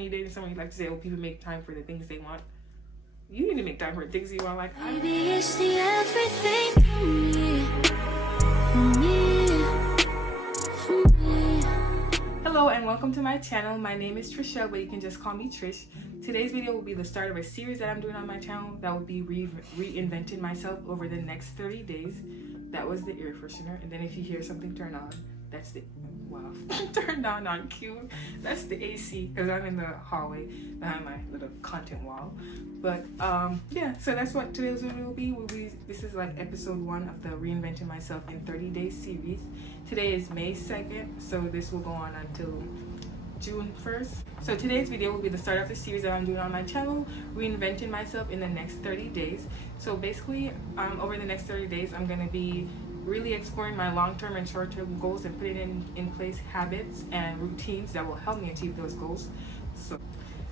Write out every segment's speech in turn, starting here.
You dating someone, you like to say, oh, people make time for the things they want. You need to make time for the things you want. Like, Maybe it's the everything for me. Hello and welcome to my channel. My name is Trishelle, but you can just call me Trish. Today's video will be the start of a series that I'm doing on my channel that will be reinventing myself over the next 30 days. That was the air freshener, and then if you hear something turn on, that's the turned on cue. That's the AC because I'm in the hallway behind my little content wall. But yeah, so that's what today's video will be. This is like episode 1 of the Reinventing Myself in 30 Days series. Today is May 2nd, so this will go on until June 1st. So today's video will be the start of the series that I'm doing on my channel, Reinventing Myself in the next 30 days. So basically, over the next 30 days, I'm going to be really exploring my long-term and short-term goals and putting in place habits and routines that will help me achieve those goals. So,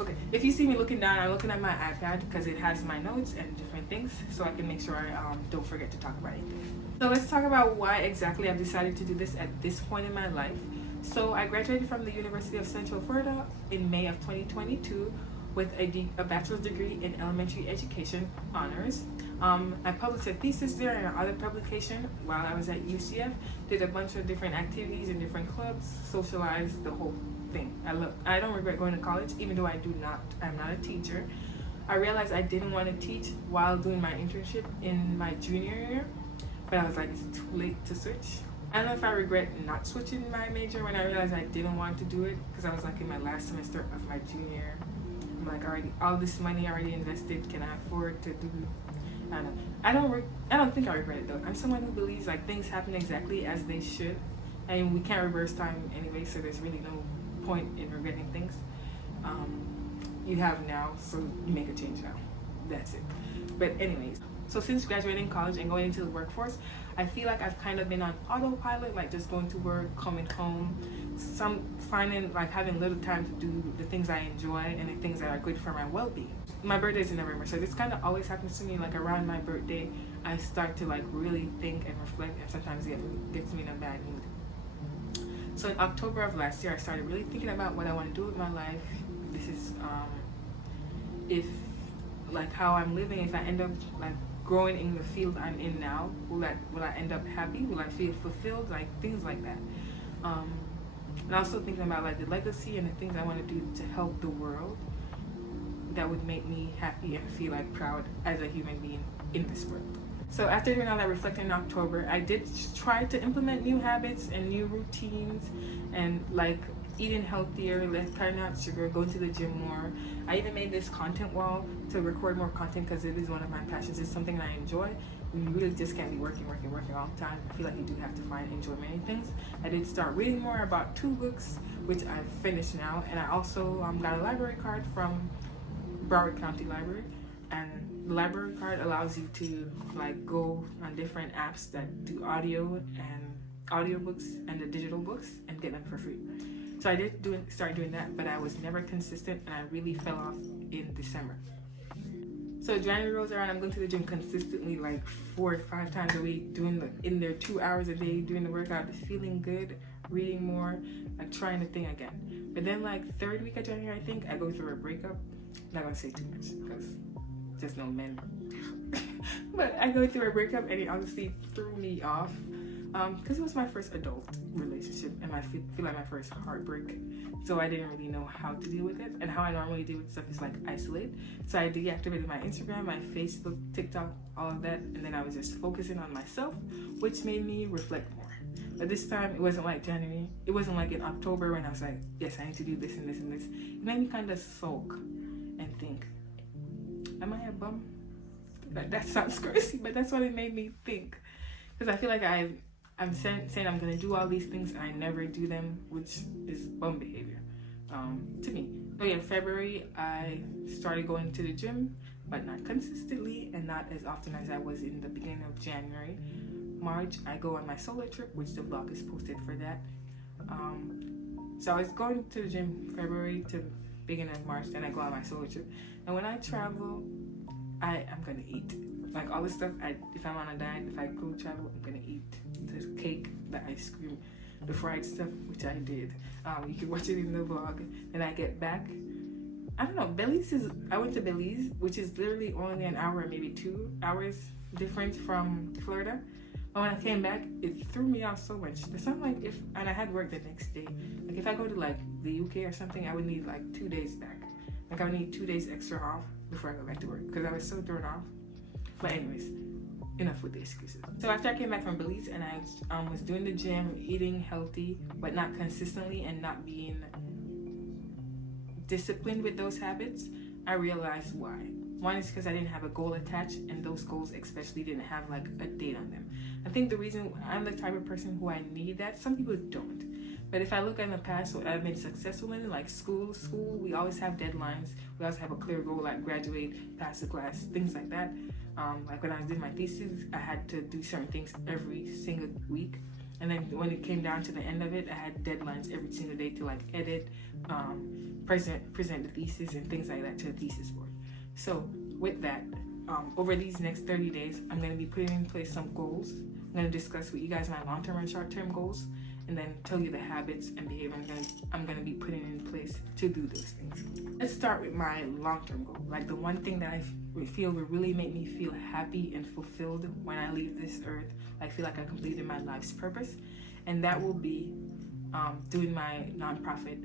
okay, if you see me looking down, I'm looking at my iPad because it has my notes and different things, so I can make sure I don't forget to talk about anything. So let's talk about why exactly I've decided to do this at this point in my life. So I graduated from the University of Central Florida in May of 2022 with a bachelor's degree in elementary education honors. I published a thesis there and another publication while I was at UCF. Did a bunch of different activities in different clubs, socialized, the whole thing. I don't regret going to college, even though I'm not a teacher. I realized I didn't want to teach while doing my internship in my junior year, but I was like, it's too late to switch. I don't know if I regret not switching my major when I realized I didn't want to do it, because I was like in my last semester of my junior year. I'm like, already, all this money already invested, can I afford to do? I don't know. I don't think I regret it though. I'm someone who believes like things happen exactly as they should, and we can't reverse time anyway, so there's really no point in regretting things. You have now, so you make a change now. That's it. But anyways, so since graduating college and going into the workforce, I feel like I've kind of been on autopilot, like just going to work, coming home, having little time to do the things I enjoy and the things that are good for my well-being. My birthday's in November, so this kind of always happens to me. Like around my birthday, I start to like really think and reflect, and sometimes it gets me in a bad mood. So in October of last year, I started really thinking about what I want to do with my life. This is if like how I'm living. If I end up like growing in the field I'm in now, will I end up happy? Will I feel fulfilled? Like things like that. And also thinking about like the legacy and the things I want to do to help the world that would make me happy and feel like proud as a human being in this world. So after doing all that reflecting in October, I did try to implement new habits and new routines, and like eating healthier, less cutting out sugar, going to the gym more. I even made this content wall to record more content because it is one of my passions. It's something that I enjoy. You really just can't be working all the time. I feel like you do have to find enjoyment in things. I did start reading more about 2 books, which I've finished now, and I also got a library card from Broward County Library, and the library card allows you to like go on different apps that do audio and audiobooks and the digital books and get them for free. So I did start doing that, but I was never consistent, and I really fell off in December. So January rolls around, I'm going to the gym consistently, like 4 to 5 times a week, in there 2 hours a day, doing the workout, feeling good, reading more, like trying the thing again. But then like 3rd week of January, I think, I go through a breakup. I'm not gonna say too much because just no men. But I go through a breakup, and it honestly threw me off. Because it was my first adult relationship, and I feel like my first heartbreak, so I didn't really know how to deal with it. And how I normally deal with stuff is like isolate. So I deactivated my Instagram, my Facebook, TikTok, all of that, and then I was just focusing on myself, which made me reflect more. But this time it wasn't like January. It wasn't like in October when I was like, yes, I need to do this and this and this. It made me kind of sulk and think, am I a bum? That sounds crazy, but that's what it made me think. Because I feel like I'm saying I'm gonna do all these things and I never do them, which is bum behavior to me. So yeah, in February I started going to the gym, but not consistently and not as often as I was in the beginning of January. March I go on my solo trip, which the vlog is posted for that. So I was going to the gym February to beginning of March, then I go on my solo trip. And when I travel, I'm gonna eat. Like all this stuff, if I'm on a diet, if I go travel, I'm gonna eat the cake, the ice cream, the fried stuff, which I did. You can watch it in the vlog. Then I get back, I don't know. I went to Belize, which is literally only an hour, maybe 2 hours difference from Florida. But when I came back, it threw me off so much. It's not like and I had work the next day. Like if I go to like the UK or something, I would need like 2 days back. Like I would need 2 days extra off before I go back to work because I was so thrown off. But anyways, enough with the excuses. So after I came back from Belize and I was doing the gym, eating healthy, but not consistently and not being disciplined with those habits, I realized why. One is because I didn't have a goal attached, and those goals especially didn't have like a date on them. I think the reason I'm the type of person who I need that, some people don't. But if I look in the past, what I've been successful in, like school, we always have deadlines. We always have a clear goal, like graduate, pass the class, things like that. Like when I was doing my thesis, I had to do certain things every single week. And then when it came down to the end of it, I had deadlines every single day to like edit, present the thesis and things like that to the thesis board. So with that, over these next 30 days, I'm going to be putting in place some goals. I'm going to discuss with you guys my long-term and short-term goals, and then tell you the habits and behavior I'm going to be putting in place to do those things. Let's start with my long-term goal, like the one thing that I feel will really make me feel happy and fulfilled when I leave this earth. I feel like I completed my life's purpose, and that will be doing my nonprofit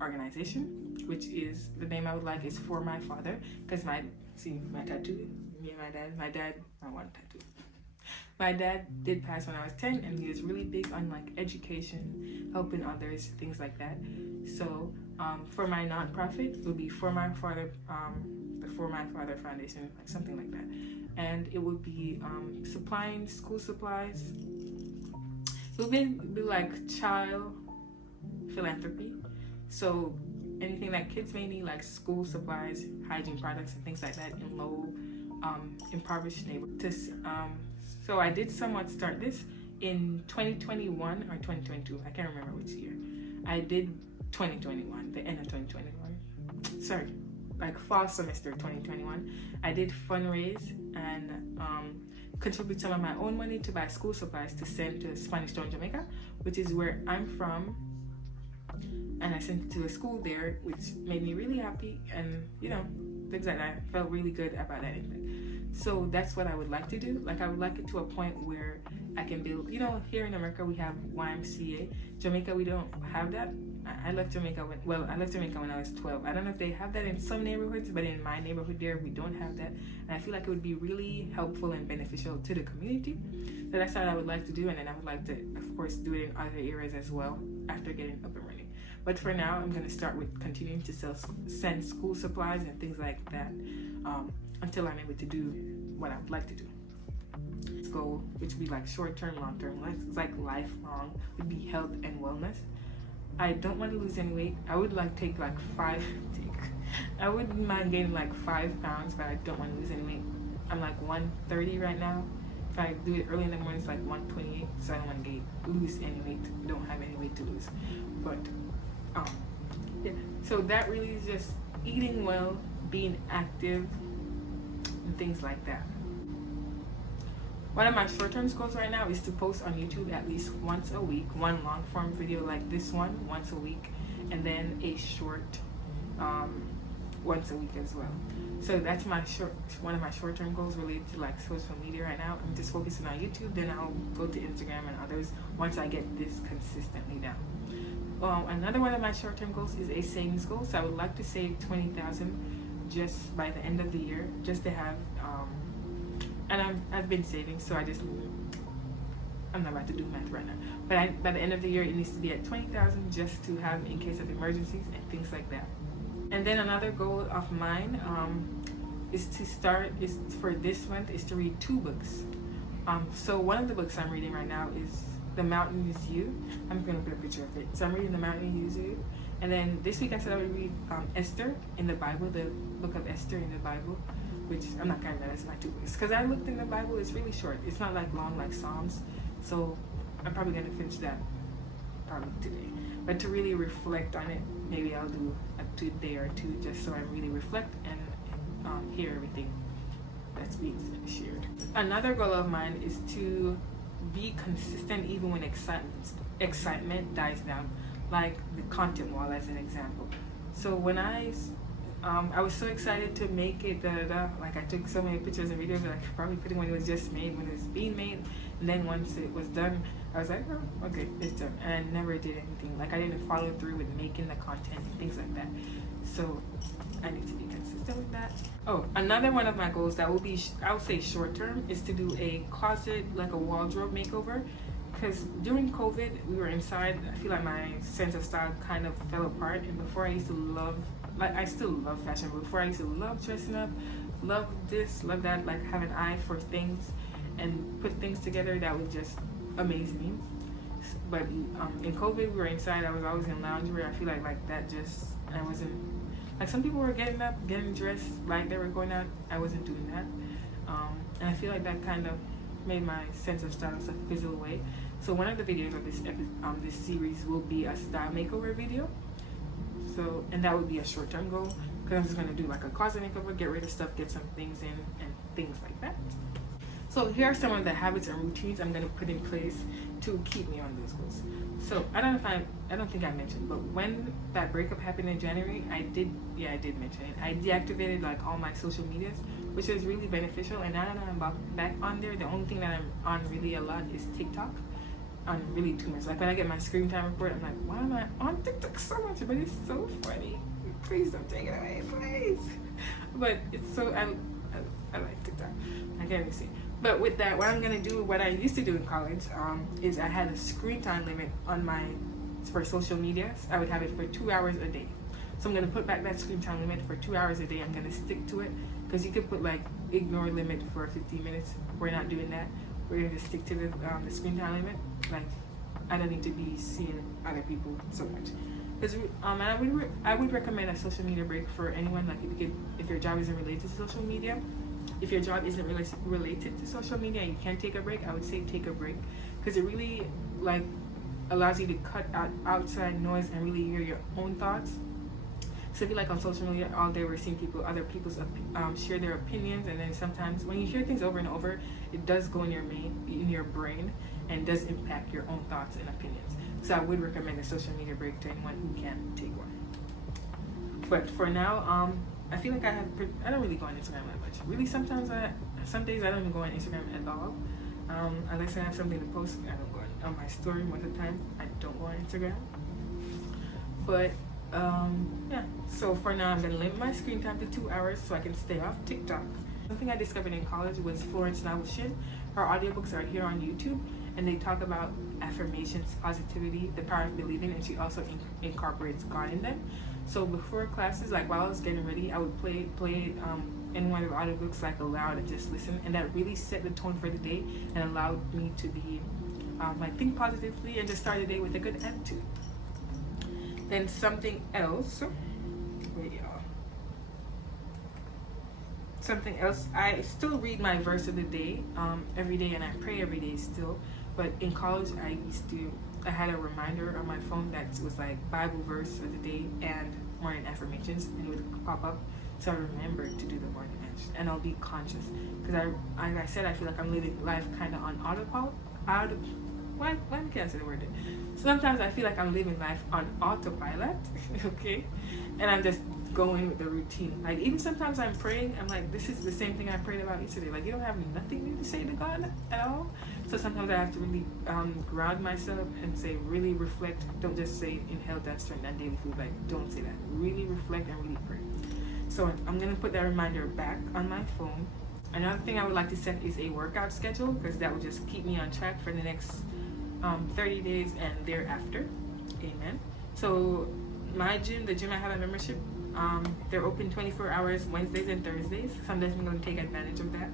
organization, which is the name I would like is For My Father, because my tattoo, me and my dad, my one tattoo. My dad did pass when I was 10, and he was really big on like education, helping others, things like that. So for my nonprofit, it would be For My Father, the For My Father Foundation, like something like that. And it would be supplying school supplies. It would be like child philanthropy. So anything that kids may need, like school supplies, hygiene products, and things like that in low impoverished neighborhoods. So I did somewhat start this in 2021 or 2022. I can't remember which year. I did 2021, the end of 2021. Sorry, like fall semester 2021. I did fundraise and contribute some of my own money to buy school supplies to send to Spanish Town, Jamaica, which is where I'm from. And I sent it to a school there, which made me really happy, and things like that. I felt really good about that. So that's what I would like to do. Like I would like it to a point where I can build, here in America we have YMCA. Jamaica, we don't have that. I left Jamaica when I was 12. I don't know if they have that in some neighborhoods, but in my neighborhood there, we don't have that. And I feel like it would be really helpful and beneficial to the community. So that's what I would like to do. And then I would like to, of course, do it in other areas as well after getting up and running. But for now, I'm going to start with continuing to send school supplies and things like that until I'm able to do what I would like to do. This goal, which would be like short-term, long-term, like lifelong, would be health and wellness. I don't want to lose any weight. I would like take like I wouldn't mind gaining like 5 pounds, but I don't want to lose any weight. I'm like 130 right now. If I do it early in the morning, it's like 128, so I don't want to lose any weight. Don't have any weight to lose. But yeah. So that really is just eating well, being active, and things like that. One of my short-term goals right now is to post on YouTube at least once a week, one long-form video like this one once a week, and then a short once a week as well. So that's one of my short-term goals related to like social media right now. I'm just focusing on YouTube, then I'll go to Instagram and others once I get this consistently down. Another one of my short-term goals is a savings goal. So I would like to save $20,000 just by the end of the year, just to have and I've been saving, so I'm not about to do math right now, but by the end of the year it needs to be at $20,000 just to have in case of emergencies and things like that. And then another goal of mine is for this month is to read 2 books. So one of the books I'm reading right now is The Mountain Is You. I'm gonna put a picture of it. So I'm reading The Mountain Is You, and then this week I said I would read Esther in the Bible, the book of Esther in the Bible, which I'm not counting that as my 2 books, because I looked in the Bible. It's really short. It's not like long like Psalms, so I'm probably gonna finish that probably today. But to really reflect on it, maybe I'll do a day or 2 just so I really reflect and hear everything that's being shared. Another goal of mine is to be consistent even when excitement dies down, like the content wall as an example. So when I I was so excited to make it. Like I took so many pictures and videos that I could probably put it when it was just made, when it was being made. And then once it was done, I was like, oh, okay, it's done. And I never did anything. Like I didn't follow through with making the content and things like that. So I need to be consistent with that. Oh, another one of my goals that will be, I would say short term, is to do a closet, like a wardrobe makeover. Because during COVID, we were inside. I feel like my sense of style kind of fell apart. And before I used to love, like I still love fashion, but before I used to love dressing up, love this, love that, like have an eye for things and put things together that would just amaze me. But in COVID, we were inside. I was always in loungewear. I feel like that just, I wasn't, like some people were getting up, getting dressed like they were going out. I wasn't doing that. And I feel like that kind of made my sense of style fizzle away. So one of the videos of this series will be a style makeover video. So, and that would be a short-term goal, because I'm just going to do like a closet makeover, get rid of stuff, get some things in, and things like that. So here are some of the habits and routines I'm going to put in place to keep me on those goals. So I don't think I mentioned, but when that breakup happened in January, I did mention it. I deactivated like all my social medias, which was really beneficial. And now that I'm back on there, the only thing that I'm on really a lot is TikTok. On really too much. Like when I get my screen time report, I'm like, why am I on TikTok so much? But it's so funny. Please don't take it away, please. But it's so, I like TikTok. I can't even see. But with that, what I'm gonna do, what I used to do in college, is I had a screen time limit for social media. I would have it for 2 hours a day. So I'm gonna put back that screen time limit for 2 hours a day. I'm gonna stick to it, because you could put like ignore limit for 15 minutes. We're not doing that. We're gonna stick to the screen time limit. Like I don't need to be seeing other people so much. Because I would recommend a social media break for anyone. Like if your job isn't related to social media, if your job isn't related to social media and you can't take a break, I would say take a break, because it really like allows you to cut out outside noise and really hear your own thoughts. So if you like on social media all day, we're seeing other people's share their opinions, and then sometimes when you hear things over and over, it does go in your brain and does impact your own thoughts and opinions. So I would recommend a social media break to anyone who can take one. But for now, I feel like I don't really go on Instagram that much. Really, some days I don't even go on Instagram at all. Unless I have something to post, I don't go on my story most of the time. I don't go on Instagram. But yeah, so for now I'm gonna limit my screen time to 2 hours so I can stay off TikTok. Something I discovered in college was Florence Nightingale. Her audiobooks are here on YouTube, and they talk about affirmations, positivity, the power of believing, and she also incorporates God in them. So before classes, like while I was getting ready, I would play in one of the audiobooks like aloud and just listen, and that really set the tone for the day and allowed me to be think positively and just start the day with a good attitude. Then something else, I still read my verse of the day every day, and I pray every day still. But in college, I had a reminder on my phone that was like Bible verse of the day and morning affirmations, and it would pop up. So I remembered to do the morning affirmations, and I'll be conscious, because like I said, I feel like I'm living life kind of on autopilot. Why can't I say the word? Sometimes I feel like I'm living life on autopilot, okay? And I'm just going with the routine. Like even sometimes I'm praying, I'm like, this is the same thing I prayed about yesterday. Like you don't have nothing new to say to God at all. So sometimes I have to really ground myself and say, really reflect. Don't just say inhale that strength and daily food. Like don't say that. Really reflect and really pray. So I'm gonna put that reminder back on my phone. Another thing I would like to set is a workout schedule, because that would just keep me on track for the next 30 days and thereafter. Amen. So my gym, the gym I have a membership, they're open 24 hours Wednesdays and Thursdays, so I'm definitely going to take advantage of that.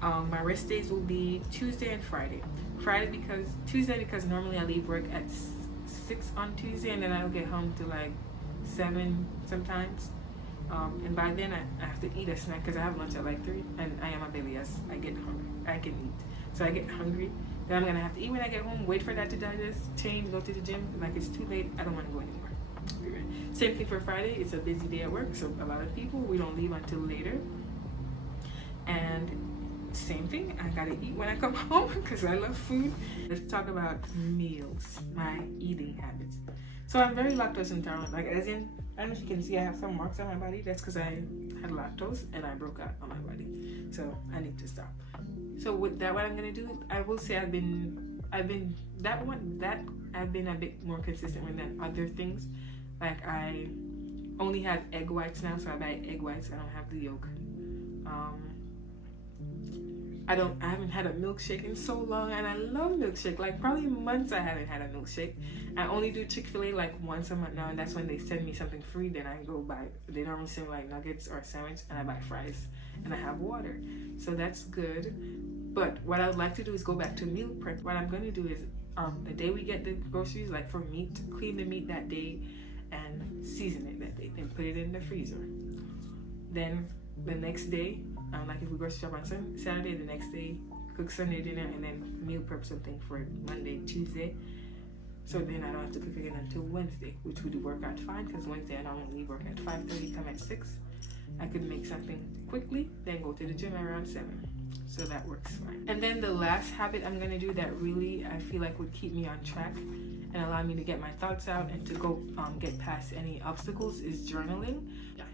My rest days will be Tuesday and Friday. Tuesday because normally I leave work at 6 on Tuesday, and then I don't get home till like 7 sometimes. And by then I have to eat a snack, because I have lunch at like 3, and I am a baby, yes, I get hungry. I can eat. So I get hungry. Then I'm gonna have to eat when I get home, wait for that to digest, change, go to the gym. Like it's too late, I don't wanna go anymore. Same thing for Friday, it's a busy day at work, so a lot of people, we don't leave until later. And same thing, I gotta eat when I come home because I love food. Let's talk about meals, my eating habits. So I'm very lactose intolerant, like as in, I don't know if you can see I have some marks on my body. That's because I had lactose and I broke out on my body. So I need to stop. So with that, what I'm gonna do, I will say I've been I've been a bit more consistent with than other things. Like I only have egg whites now, so I buy egg whites. I don't have the yolk. I haven't had a milkshake in so long, and I love milkshake. Like probably months I haven't had a milkshake. I only do Chick-fil-A like once a month now, and that's when they send me something free. Then I go buy. They normally send me like nuggets or a sandwich, and I buy fries, and I have water. So that's good. But what I would like to do is go back to meal prep. What I'm going to do is the day we get the groceries, like for meat, clean the meat that day and season it that day. Then put it in the freezer. Then the next day, like if we grocery shop on Saturday, the next day cook Sunday dinner and then meal prep something for Monday, Tuesday. So then I don't have to cook again until Wednesday, which would work out fine because Wednesday I normally work at 5:30, come at 6. I could make something quickly, then go to the gym around 7. So that works fine. And then the last habit I'm going to do that really I feel like would keep me on track and allow me to get my thoughts out and to go get past any obstacles is journaling. Yeah.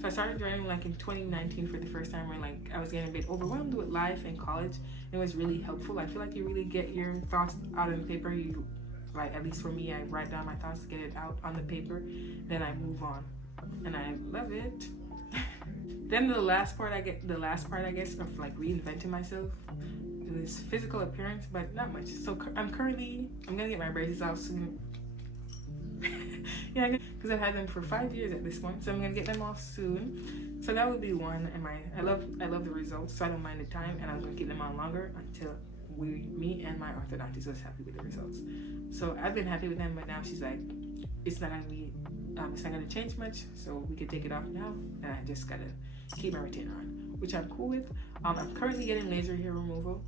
So I started journaling like in 2019 for the first time when like I was getting a bit overwhelmed with life and college. It was really helpful. I feel like you really get your thoughts out on paper. You like, at least for me, I write down my thoughts, get it out on the paper, then I move on. And I love it. Then the last part I guess of like reinventing myself is physical appearance, but not much. So I'm gonna get my braces out soon. Yeah, because I've had them for 5 years at this point, so I'm gonna get them off soon. So that would be one. And I love the results, so I don't mind the time, and I'm gonna keep them on longer until me and my orthodontist was happy with the results. So I've been happy with them, but now she's like, it's not gonna change much, so we can take it off now, and I just gotta keep my retainer on, which I'm cool with. I'm currently getting laser hair removal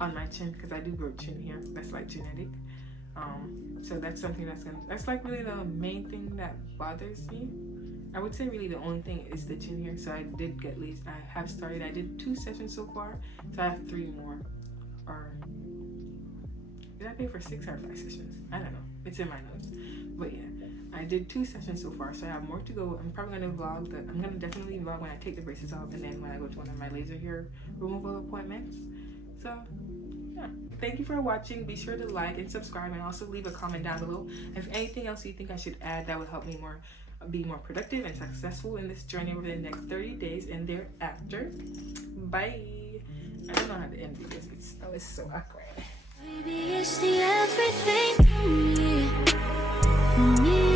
on my chin because I do grow chin hair. That's like genetic. So that's something that's like really the main thing that bothers me. I would say really the only thing is the chin hair. So I did get laser. I did 2 sessions so far, so I have 3 more. Or did I pay for 6 or 5 sessions? I don't know. It's in my notes. But yeah, I did 2 sessions so far, so I have more to go. I'm probably gonna vlog. I'm gonna definitely vlog when I take the braces off, and then when I go to one of my laser hair removal appointments. So yeah, thank you for watching. Be sure to like and subscribe, and also leave a comment down below if anything else you think I should add that would help me be more productive and successful in this journey over the next 30 days and thereafter. Bye. I don't know how to end because it's so awkward. Baby, it's the everything for me.